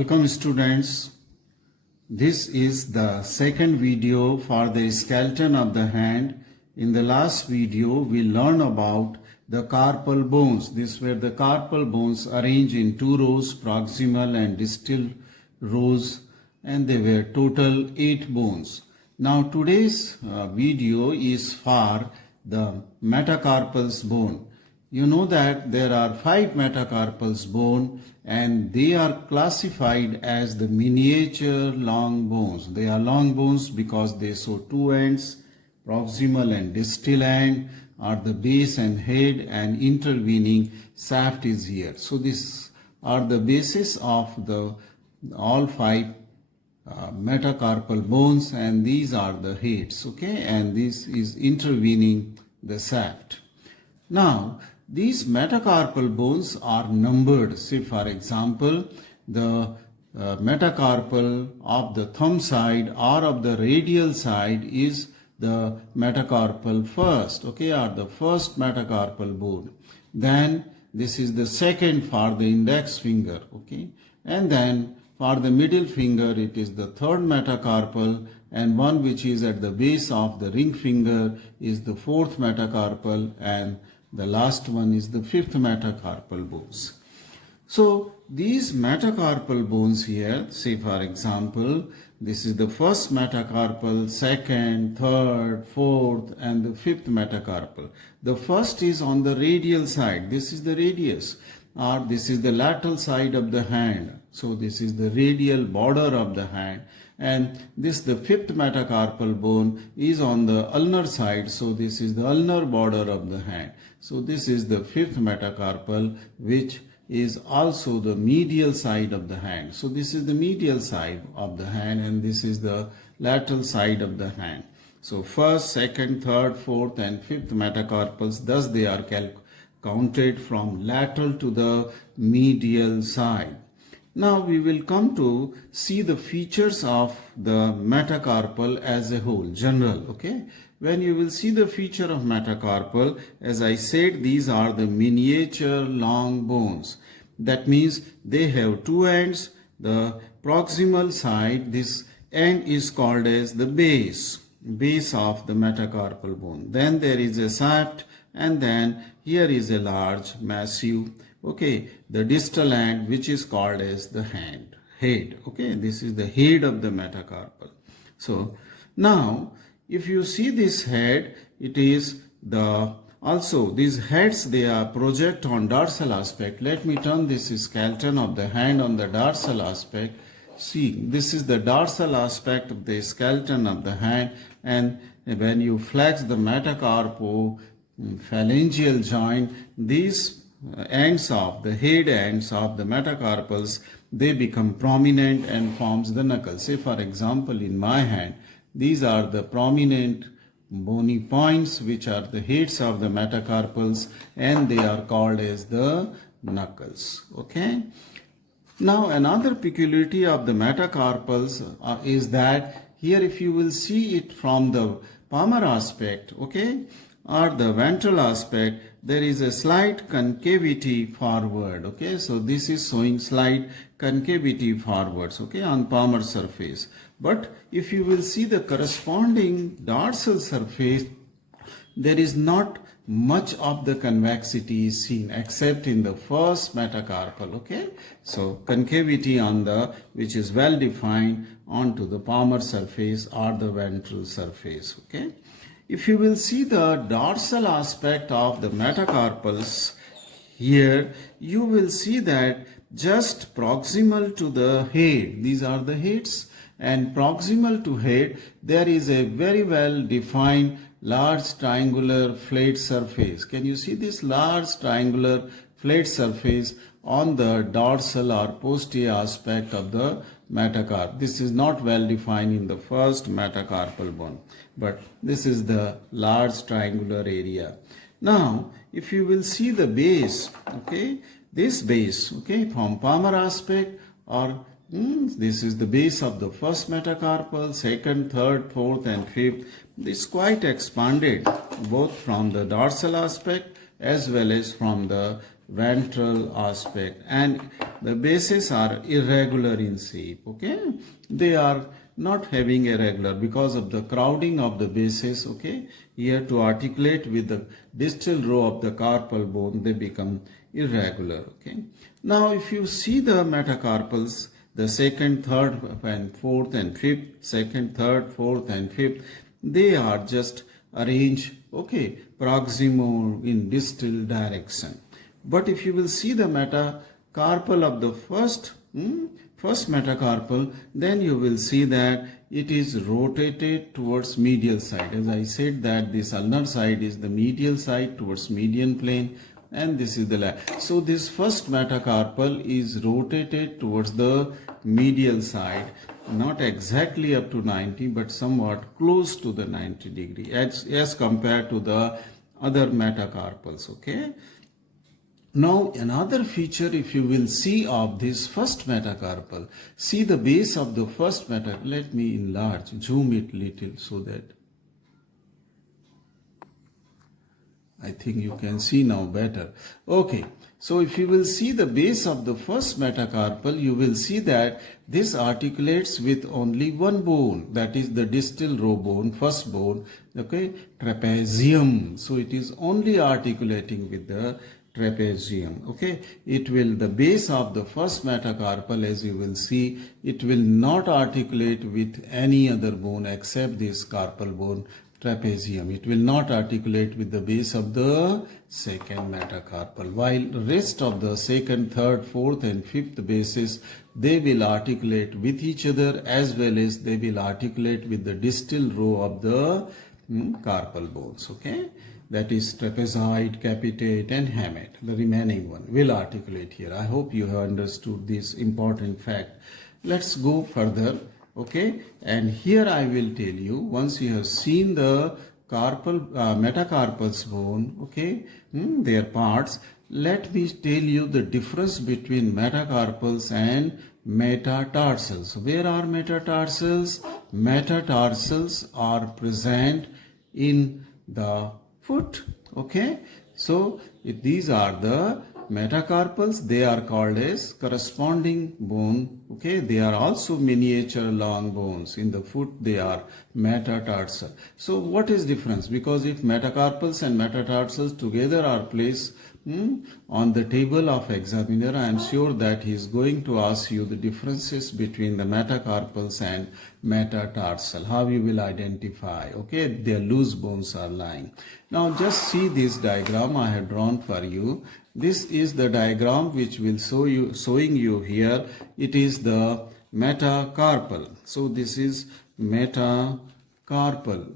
Welcome students. This is the second video for the skeleton of the hand. In the last video we learned about the carpal bones. These were the carpal bones arranged in two rows, proximal and distal rows, and they were total 8 bones. Now today's video is for the metacarpal bone. You know that there are 5 metacarpal bones and they are classified as the miniature long bones. They are long bones because they show two ends, proximal and distal end are the base and head, and intervening shaft is here. So these are the basis of the all 5 metacarpal bones, and these are the heads, okay, and this is intervening the shaft. Now these metacarpal bones are numbered. Say for example, the metacarpal of the thumb side or of the radial side is the metacarpal first, okay, or the first metacarpal bone. Then this is the second for the index finger, okay, and then for the middle finger it is the third metacarpal, and one which is at the base of the ring finger is the fourth metacarpal, and the last one is the fifth metacarpal bones. So these metacarpal bones here, say for example, this is the first metacarpal, second, third, fourth, and the fifth metacarpal. The first is on the radial side. This is the radius, or this is the lateral side of the hand. So this is the radial border of the hand. And this, the fifth metacarpal bone, is on the ulnar side. So this is the ulnar border of the hand. So this is the fifth metacarpal, which is also the medial side of the hand. So this is the medial side of the hand, and this is the lateral side of the hand. So first, second, third, fourth, and fifth metacarpals, thus they are counted from lateral to the medial side. Now we will come to see the features of the metacarpal as a whole, general, okay. When you will see the feature of metacarpal, as I said, these are the miniature long bones. That means they have two ends. The proximal side, this end is called as the base of the metacarpal bone. Then there is a shaft, and then here is a large, massive, okay, the distal end, which is called as the head, okay. This is the head of the metacarpal. So now if you see this head, it is the, also these heads, they are project on dorsal aspect. Let me turn this skeleton of the hand on the dorsal aspect. See, this is the dorsal aspect of the skeleton of the hand, and when you flex the metacarpophalangeal joint, these ends of the head ends of the metacarpals, they become prominent and forms the knuckle. Say for example, in my hand, these are the prominent bony points which are the heads of the metacarpals, and they are called as the knuckles, okay. Now another peculiarity of the metacarpals is that here, if you will see it from the palmar aspect, okay, or the ventral aspect, there is a slight concavity forward, okay. So this is showing slight concavity forwards, okay, on palmar surface. But if you will see the corresponding dorsal surface, there is not much of the convexity is seen except in the first metacarpal, okay. So concavity on the, which is well defined onto the palmar surface or the ventral surface, okay. If you will see the dorsal aspect of the metacarpals here, you will see that just proximal to the head, these are the heads, and proximal to head, there is a very well defined large triangular flat surface. Can you see this large triangular flat surface on the dorsal or posterior aspect of the metacarp? This is not well defined in the first metacarpal bone, but this is the large triangular area. Now if you will see the base, okay, this base, okay, from palmar aspect, or this is the base of the first metacarpal, second, third, fourth, and fifth. This quite expanded both from the dorsal aspect as well as from the ventral aspect, and the bases are irregular in shape. Okay, they are not having a regular because of the crowding of the bases. Okay, here to articulate with the distal row of the carpal bone, they become irregular. Okay, now if you see the metacarpals, the second, third and fourth and fifth, second, third, fourth and fifth, they are just arranged, okay, proximal in distal direction. But if you will see the metacarpal of the first metacarpal, then you will see that it is rotated towards medial side. As I said that this ulnar side is the medial side towards median plane, and this is the left. So this first metacarpal is rotated towards the medial side, not exactly up to 90 but somewhat close to the 90 degree as compared to the other metacarpals. Okay, now another feature, if you will see of this first metacarpal, see the base of the first metacarpal. Let me enlarge, zoom it little so that I think you can see now better. Okay, so if you will see the base of the first metacarpal, you will see that this articulates with only one bone, that is the distal row bone, first bone, okay, trapezium. So it is only articulating with the trapezium. Okay, it will, the base of the first metacarpal, as you will see, it will not articulate with any other bone except this carpal bone, trapezium. It will not articulate with the base of the second metacarpal, while the rest of the second, third, fourth and fifth bases, they will articulate with each other, as well as they will articulate with the distal row of the carpal bones. Okay, that is trapezoid, capitate and hamate. The remaining one will articulate here. I hope you have understood this important fact. Let's go further. Okay, and here I will tell you, once you have seen the metacarpals bone, okay, their parts, let me tell you the difference between metacarpals and metatarsals. Where are metatarsals? Metatarsals are present in the foot. Okay, so these are the metacarpals. They are called as corresponding bone. Okay, they are also miniature long bones. In the foot they are metatarsal. So what is difference? Because if metacarpals and metatarsals together are placed on the table of examiner, I am sure that he is going to ask you the differences between the metacarpals and metatarsal, how you will identify. Okay, their loose bones are lying. Now just see this diagram I have drawn for you. This is the diagram which will showing you here. It is the metacarpal. So this is metacarpal,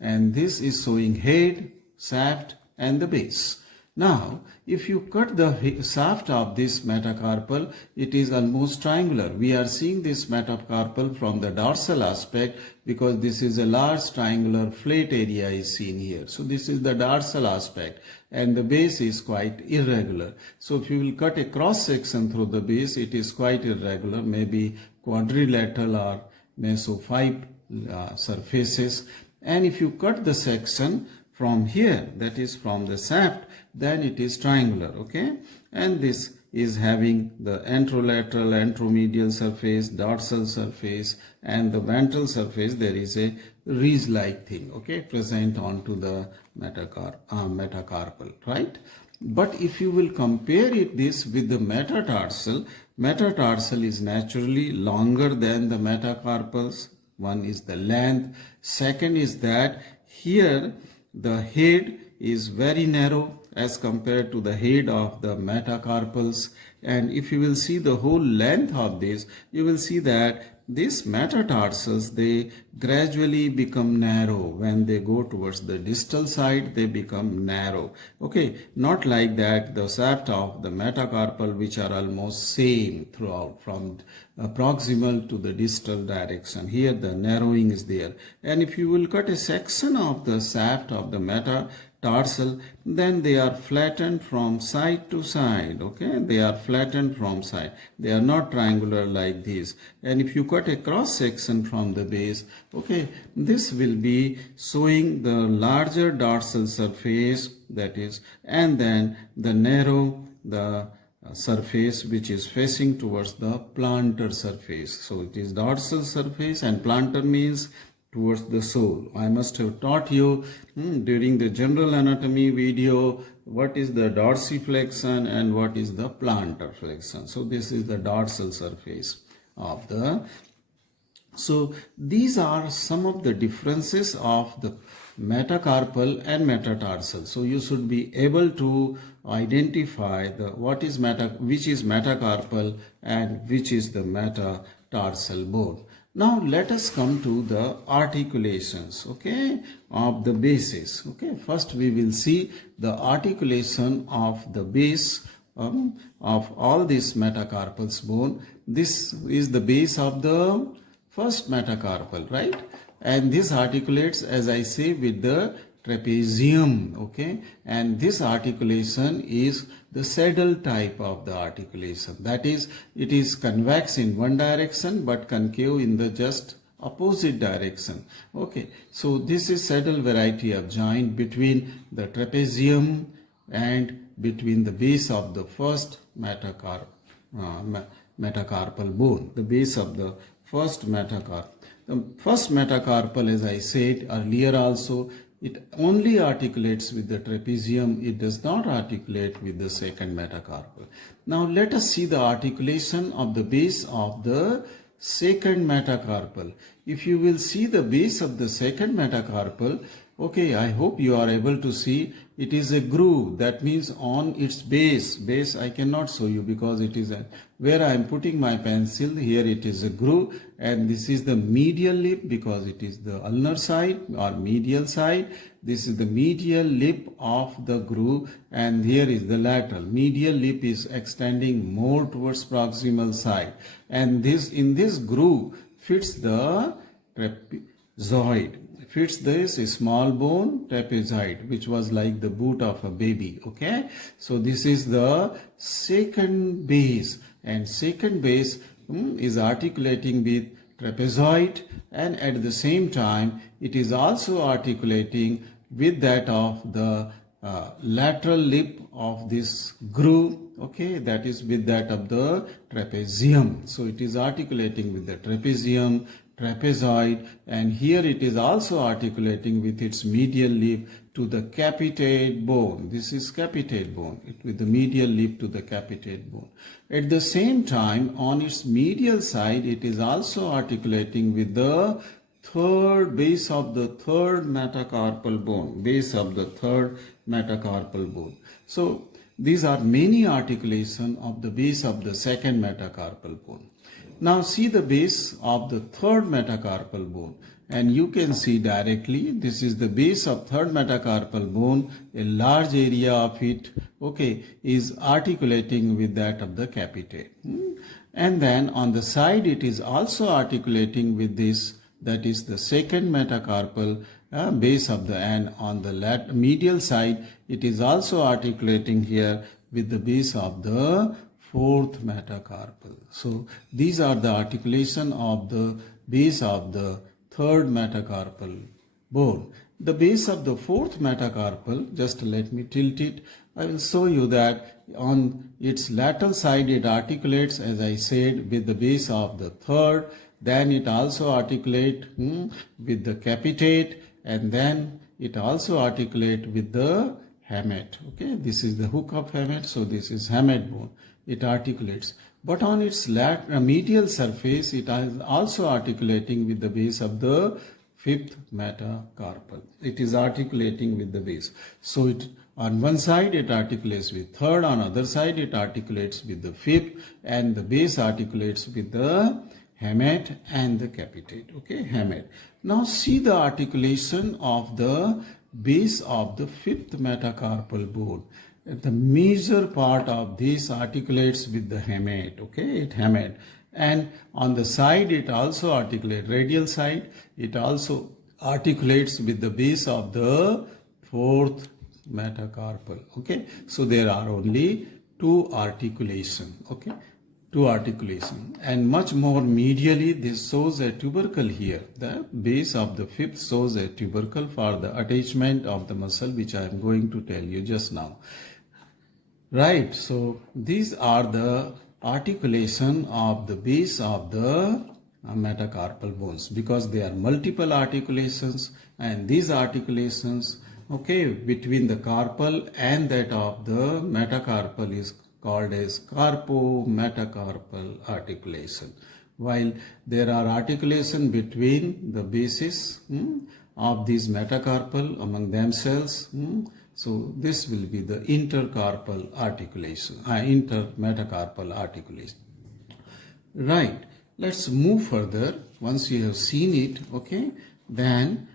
and this is showing head, shaft and the base. Now, if you cut the shaft of this metacarpal, it is almost triangular. We are seeing this metacarpal from the dorsal aspect because this is a large triangular flat area is seen here. So this is the dorsal aspect and the base is quite irregular. So if you will cut a cross section through the base, it is quite irregular, maybe quadrilateral or meso-5 surfaces. And if you cut the section from here, that is from the shaft, then it is triangular. Okay, and this is having the anterolateral, anteromedial surface, dorsal surface and the ventral surface. There is a ridge-like thing, okay, present onto the metacarpal, right? But if you will compare this with the metatarsal, metatarsal is naturally longer than the metacarpals. One is the length. Second is that here the head is very narrow as compared to the head of the metacarpals. And if you will see the whole length of this, you will see that these metatarsals, they gradually become narrow. When they go towards the distal side, they become narrow. Okay, not like that the shaft of the metacarpal, which are almost same throughout from proximal to the distal direction. Here the narrowing is there. And if you will cut a section of the shaft of the metatarsal, then they are flattened from side to side. Okay, they are flattened from side. They are not triangular like this. And if you cut a cross section from the base, okay, this will be showing the larger dorsal surface, that is, and then the narrow the surface which is facing towards the plantar surface. So it is dorsal surface, and plantar means towards the sole. I must have taught you during the general anatomy video what is the dorsiflexion and what is the plantar flexion. So this is the dorsal surface of the. So these are some of the differences of the metacarpal and metatarsal. So you should be able to identify which is metacarpal and which is the metatarsal bone. Now let us come to the articulations, okay, of the bases. Okay, first we will see the articulation of the base of all these metacarpal bone. This is the base of the first metacarpal, right? And this articulates, as I say, with the trapezium, okay? And this articulation is the saddle type of the articulation. That is, it is convex in one direction but concave in the just opposite direction. Okay, so this is saddle variety of joint between the trapezium and between the base of the first metacarpal bone, the base of the first metacarpal. The first metacarpal, as I said earlier also, it only articulates with the trapezium. It does not articulate with the second metacarpal. Now let us see the articulation of the base of the second metacarpal. If you will see the base of the second metacarpal, okay, I hope you are able to see it is a groove. That means on its base I cannot show you because it is where I am putting my pencil. Here it is a groove, and this is the medial lip because it is the ulnar side or medial side. This is the medial lip of the groove, and here is the lateral. Medial lip is extending more towards proximal side, and in this groove fits the trapezoid. Fits this small bone trapezoid, which was like the boot of a baby. Okay, so this is the second base, and second base is articulating with trapezoid, and at the same time it is also articulating with that of the lateral lip of this groove. Okay, that is with that of the trapezium. So it is articulating with the trapezium, trapezoid, and here it is also articulating with its medial lip to the capitate bone. This is capitate bone, with the medial lip to the capitate bone. At the same time, on its medial side, it is also articulating with the base of the third metacarpal bone, base of the third metacarpal bone. So these are many articulation of the base of the second metacarpal bone. Now see the base of the third metacarpal bone, and you can see directly this is the base of third metacarpal bone. A large area of it, okay, is articulating with that of the capitate. And then on the side it is also articulating with this, that is the second metacarpal base of the, and on the medial side it is also articulating here with the base of the fourth metacarpal. So these are the articulation of the base of the third metacarpal bone. The base of the fourth metacarpal, just let me tilt it. I will show you that on its lateral side it articulates, as I said, with the base of the third. Then it also articulates with the capitate, and then it also articulates with the hamate. Okay, this is the hook of hamate, so this is hamate bone. It articulates, but on its medial surface it is also articulating with the base of the fifth metacarpal. It is articulating with the base. So it, on one side it articulates with third, on other side it articulates with the fifth, and the base articulates with the hamate and the capitate. Okay, hamate. Now see the articulation of the base of the fifth metacarpal bone. The major part of this articulates with the hamate. Okay, it hamate, and on the side it also articulates, radial side it also articulates with the base of the fourth metacarpal. Okay, so there are only two articulation. Okay, two articulation, and much more medially this shows a tubercle here. The base of the fifth shows a tubercle for the attachment of the muscle, which I am going to tell you just now. Right, so these are the articulation of the base of the metacarpal bones, because they are multiple articulations, and these articulations, okay, between the carpal and that of the metacarpal is called as carpo-metacarpal articulation, while there are articulation between the bases of these metacarpal among themselves. So this will be the intercarpal articulation, intermetacarpal articulation. Right. Let's move further. Once you have seen it, okay, then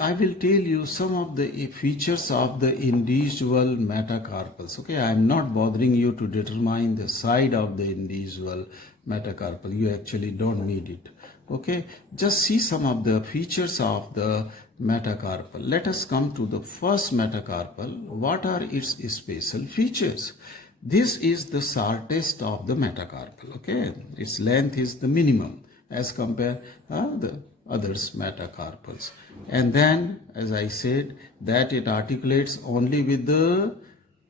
I will tell you some of the features of the individual metacarpals. Okay, I am not bothering you to determine the side of the individual metacarpal. You actually don't need it. Okay, just see some of the features of the metacarpal. Let us come to the first metacarpal. What are its special features? This is the shortest of the metacarpal. Okay, its length is the minimum as compared the others metacarpals. And then, as I said, that it articulates only with the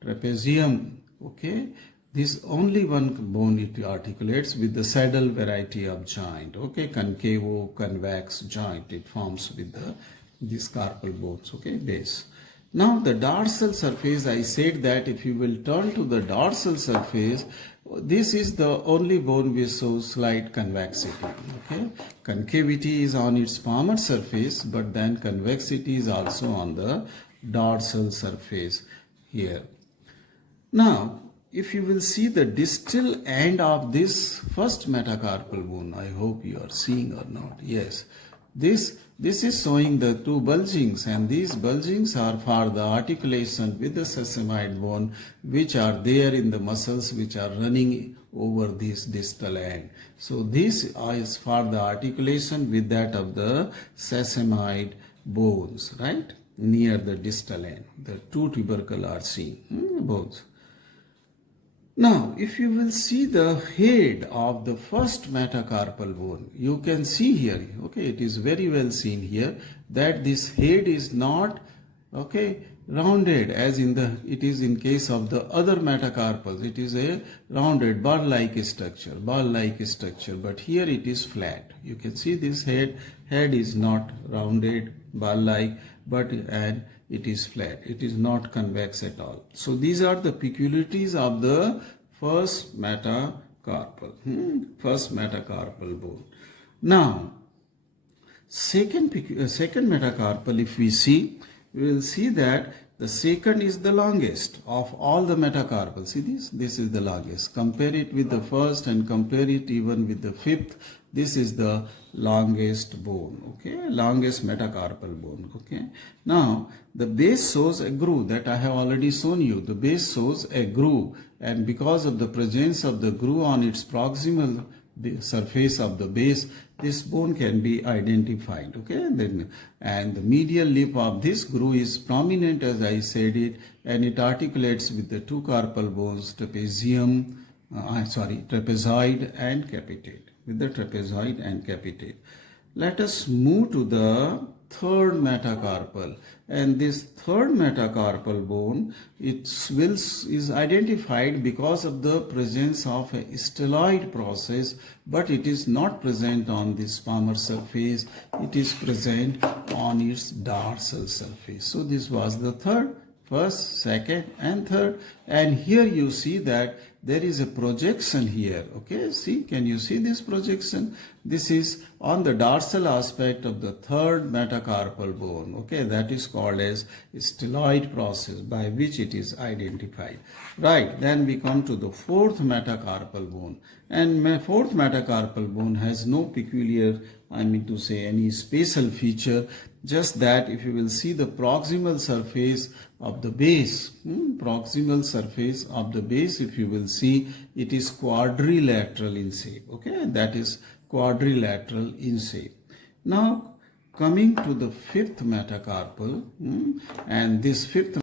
trapezium. Okay, this only one bone it articulates with the saddle variety of joint. Okay, concavo-convex joint it forms with these carpal bones. Okay, base. Now the dorsal surface, I said that if you will turn to the dorsal surface, this is the only bone which shows slight convexity. Okay, concavity is on its palmar surface, but then convexity is also on the dorsal surface here. Now, if you will see the distal end of this first metacarpal bone, I hope you are seeing or not. Yes, this is showing the two bulgings, and these bulgings are for the articulation with the sesamoid bone, which are there in the muscles which are running over this distal end. So this is for the articulation with that of the sesamoid bones, right, near the distal end. The two tubercle are seen, bones. Now, if you will see the head of the first metacarpal bone, you can see here, okay, it is very well seen here that this head is not, okay, rounded as it is in case of the other metacarpals. It is a rounded ball-like structure, but here it is flat. You can see this head is not rounded, ball-like, but and it is flat. It is not convex at all. So these are the peculiarities of the first metacarpal bone. Now, second metacarpal, if we see, we will see that the second is the longest of all the metacarpals. See this? This is the longest. Compare it with the first and compare it even with the fifth. This is the longest bone, okay, longest metacarpal bone, okay. Now, the base shows a groove that I have already shown you. The base shows a groove, and because of the presence of the groove on its proximal surface of the base, this bone can be identified, okay. And the medial lip of this groove is prominent, as I said it, and it articulates with the two carpal bones, trapezoid and capitate. With the trapezoid and capitate. Let us move to the third metacarpal, and this third metacarpal bone is identified because of the presence of a styloid process, but it is not present on this palmar surface. It is present on its dorsal surface. So this was the first, second and third, and here you see that there is a projection here. Okay, see, can you see this projection? This is on the dorsal aspect of the third metacarpal bone. Okay, that is called as styloid process, by which it is identified. Right, then we come to the fourth metacarpal bone, and fourth metacarpal bone has no peculiar, any special feature, just that if you will see the proximal surface of the base, if you will see, it is quadrilateral in shape, okay, that is quadrilateral in shape. Now, coming to the fifth metacarpal, and this fifth